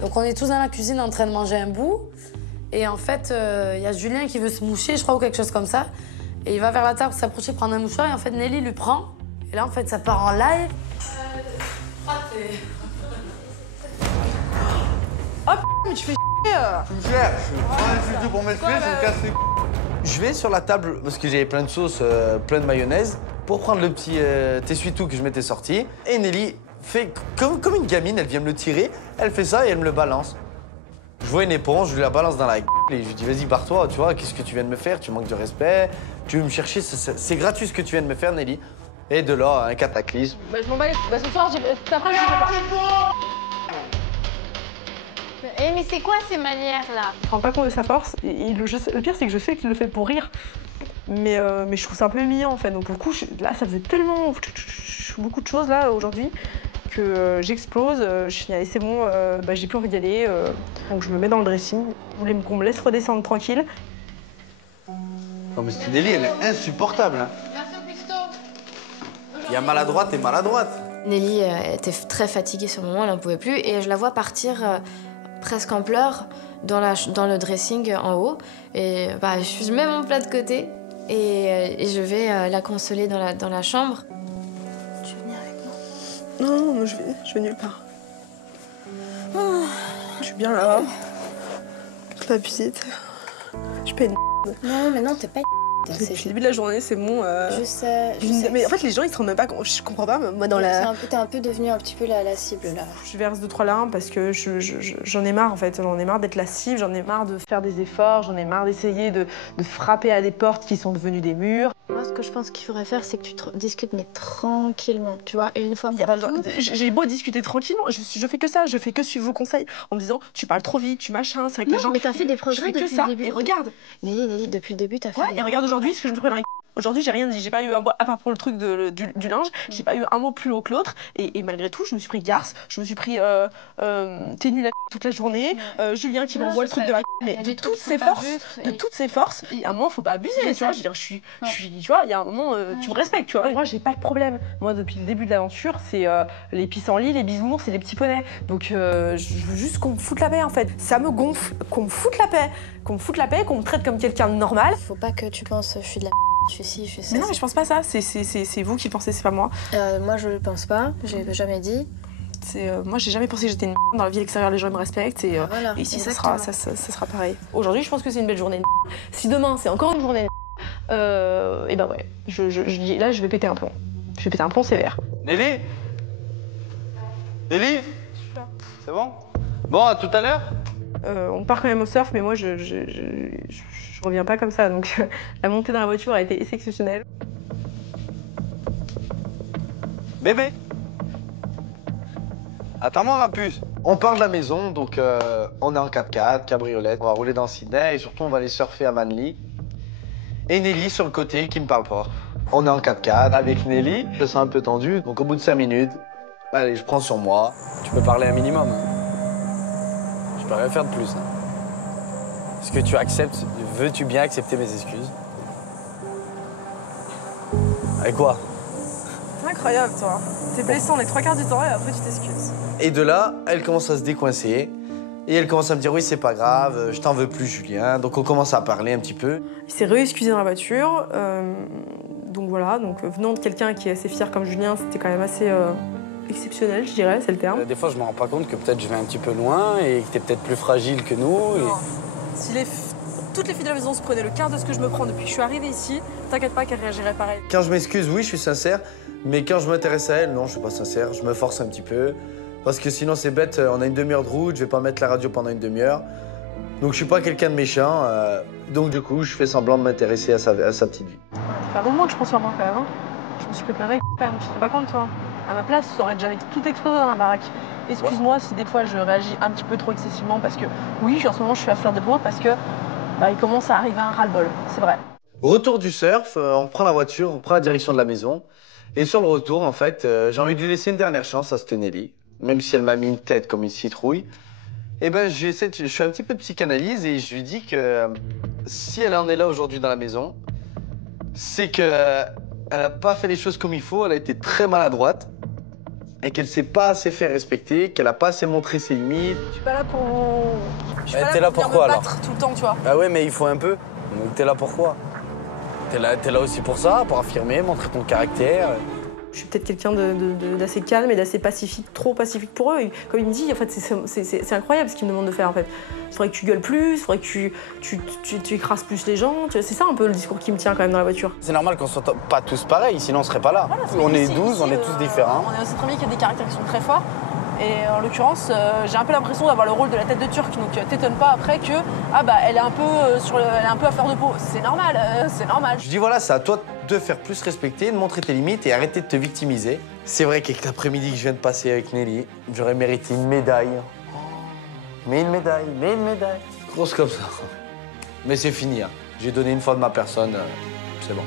Donc on est tous dans la cuisine en train de manger un bout. Et en fait, il y a Julien qui veut se moucher, je crois, ou quelque chose comme ça. Et il va vers la table s'approcher, prendre un mouchoir. Et en fait, Nelly lui prend. Et là, en fait, ça part en live. Oh, mais tu fais chier. Je pour m'excuser, je me casse les Je vais sur la table, parce que j'avais plein de sauce, plein de mayonnaise, pour prendre le petit essuie-tout que je m'étais sorti. Et Nelly fait comme une gamine, elle vient me le tirer, elle fait ça et elle me le balance. Je vois une éponge, je lui la balance dans la gueule et je lui dis vas-y barre-toi, tu vois, qu'est-ce que tu viens de me faire? Tu manques de respect, tu veux me chercher, c'est gratuit ce que tu viens de me faire Nelly. Et de là, un cataclysme. Bah je m'en bats les... Bah ce soir, cet après-midi, je vais pas. Mais c'est quoi ces manières-là? Je me rends pas compte de sa force. Le pire, c'est que je sais qu'il le fait pour rire. Mais je trouve ça un peu humiliant en fait. Donc pour le coup, là, ça faisait tellement beaucoup de choses là aujourd'hui que j'explose. Je suis allée, c'est bon, bah, j'ai plus envie d'y aller. Donc je me mets dans le dressing. Je voulais qu'on me laisse redescendre tranquille. Non mais cette Nelly, elle est insupportable. Hein. Il y a maladroite et maladroite. Nelly était très fatiguée sur le moment, elle n'en pouvait plus. Et je la vois partir presque en pleurs dans le dressing en haut. Et bah, je mets mon plat de côté et je vais la consoler dans la chambre. Tu veux venir avec moi? Non, moi je vais nulle part. Je suis bien là. Je peux abuser. Je suis pas une. Non, mais non, t'es pas. Depuis le début de la journée, c'est bon. Je sais. Mais en fait, les gens, ils se rendent même pas compte. Je comprends pas, moi, dans la... T'es un peu devenue un petit peu la cible, là. Je verse 2-3 larmes parce que j'en ai marre, en fait. J'en ai marre d'être la cible, j'en ai marre de faire des efforts, j'en ai marre d'essayer de frapper à des portes qui sont devenues des murs. Moi, ce que je pense qu'il faudrait faire, c'est que tu discutes, mais tranquillement, tu vois, et une fois... J'ai beau discuter tranquillement, je fais que ça, je fais que suivre vos conseils en me disant tu parles trop vite, tu machin, c'est avec les gens. Mais t'as fait des progrès depuis le début. Et regarde. Nelly, depuis le début, t'as fait... Ouais, et regarde aujourd'hui ce que je me prends dans les... Aujourd'hui, j'ai rien dit, j'ai pas eu un mot, à part pour le truc du linge, j'ai pas eu un mot plus haut que l'autre. Et malgré tout, je me suis pris garce, je me suis pris t'es nul toute la journée, Julien qui m'envoie le truc de la... Mais de toutes ces forces, il y a un moment, faut pas abuser, tu vois. Je veux dire, je suis, tu vois, il y a un moment, tu me respectes, tu vois. Moi, j'ai pas de problème. Moi, depuis le début de l'aventure, c'est les pissenlits, les bisounours et les petits poneys. Donc, je veux juste qu'on me foute la paix, en fait. Ça me gonfle, qu'on me foute la paix, qu'on me traite comme quelqu'un de normal. Faut pas que tu penses, je suis de la... Je fais ci, je fais ça. Mais non, mais je pense pas ça. C'est vous qui pensez, c'est pas moi. Moi, je le pense pas. J'ai jamais dit. Moi, j'ai jamais pensé que j'étais une dans la vie extérieure, les gens me respectent. Et, voilà, et ici, ça sera pareil. Aujourd'hui, je pense que c'est une belle journée. Si demain, c'est encore une journée, et ben ouais, je dis là, je vais péter un plomb. Je vais péter un plomb sévère. Nelly? Nelly? C'est bon? Bon, à tout à l'heure? On part quand même au surf, mais moi, je reviens pas comme ça. Donc, la montée dans la voiture a été exceptionnelle. Bébé? Attends-moi, Rapus. On part de la maison, donc on est en 4x4, cabriolet. On va rouler dans Sydney et surtout, on va aller surfer à Manly. Et Nelly sur le côté qui me parle pas. On est en 4x4 avec Nelly. Je sens un peu tendu, donc au bout de 5 minutes, allez, je prends sur moi. Tu peux parler un minimum. Je peux rien faire de plus. Est-ce que tu acceptes, veux-tu bien accepter mes excuses? Avec quoi? C'est incroyable, toi. T'es blessant les 3 quarts du temps et après tu t'excuses. Et de là, elle commence à se décoincer. Et elle commence à me dire, oui, c'est pas grave, je t'en veux plus, Julien. Donc on commence à parler un petit peu. Il s'est re-excusé dans la voiture. Donc voilà, donc venant de quelqu'un qui est assez fier comme Julien, c'était quand même assez exceptionnel, je dirais, c'est le terme. Des fois, je me rends pas compte que peut-être je vais un petit peu loin et que t'es peut-être plus fragile que nous. Et... Si toutes les filles de la maison se prenaient le quart de ce que je me prends depuis que je suis arrivée ici, t'inquiète pas qu'elle réagirait pareil. Quand je m'excuse, oui, je suis sincère. Mais quand je m'intéresse à elle, non, je suis pas sincère. Je me force un petit peu. Parce que sinon, c'est bête, on a une demi-heure de route, je vais pas mettre la radio pendant une demi-heure. Donc je suis pas quelqu'un de méchant. Donc du coup, je fais semblant de m'intéresser à sa petite vie. Ça fait un moment que je prends sur moi quand même. Hein. Je me suis préparée quand même, tu te rends pas compte toi. À ma place, ça aurait déjà tout explosé dans la baraque. Excuse-moi si des fois je réagis un petit peu trop excessivement parce que oui, en ce moment je suis à fleur de peau parce que il commence à arriver un ras-le-bol, c'est vrai. Retour du surf, on prend la voiture, on prend la direction de la maison. Et sur le retour, en fait, j'ai envie de lui laisser une dernière chance à cette Nelly. Même si elle m'a mis une tête comme une citrouille. Eh ben, je fais un petit peu de psychanalyse et je lui dis que si elle en est là aujourd'hui dans la maison, c'est qu'elle n'a pas fait les choses comme il faut, elle a été très maladroite. et qu'elle s'est pas assez fait respecter, qu'elle a pas assez montré ses limites. Je suis pas là pour. Je suis Ouais, pas t'es là là pour venir pourquoi, me alors battre tout le temps, tu vois. Ah ouais, mais il faut un peu. Donc t'es là pourquoi? T'es là aussi pour ça, pour affirmer, montrer ton caractère. Je suis peut-être quelqu'un d'assez calme et d'assez pacifique, trop pacifique pour eux. Et comme il me dit, en fait, c'est incroyable ce qu'il me demande de faire, en fait. Il faudrait que tu gueules plus, il faudrait que tu écrases plus les gens. C'est ça un peu le discours qui me tient quand même dans la voiture. C'est normal qu'on soit pas tous pareils, sinon on serait pas là. Voilà, on est ici, 12, on est tous différents. On est aussi très bien qu'il y a des caractères qui sont très forts. Et en l'occurrence, j'ai un peu l'impression d'avoir le rôle de la tête de Turc. Donc t'étonnes pas après que elle est un peu elle est un peu à fleur de peau. C'est normal, c'est normal. Je dis voilà, c'est à toi de te faire plus respecter, de montrer tes limites et arrêter de te victimiser. C'est vrai qu'avec l'après-midi que je viens de passer avec Nelly, j'aurais mérité une médaille. Mais une médaille, grosse comme ça. Mais c'est fini, hein. J'ai donné une fois de ma personne, c'est bon.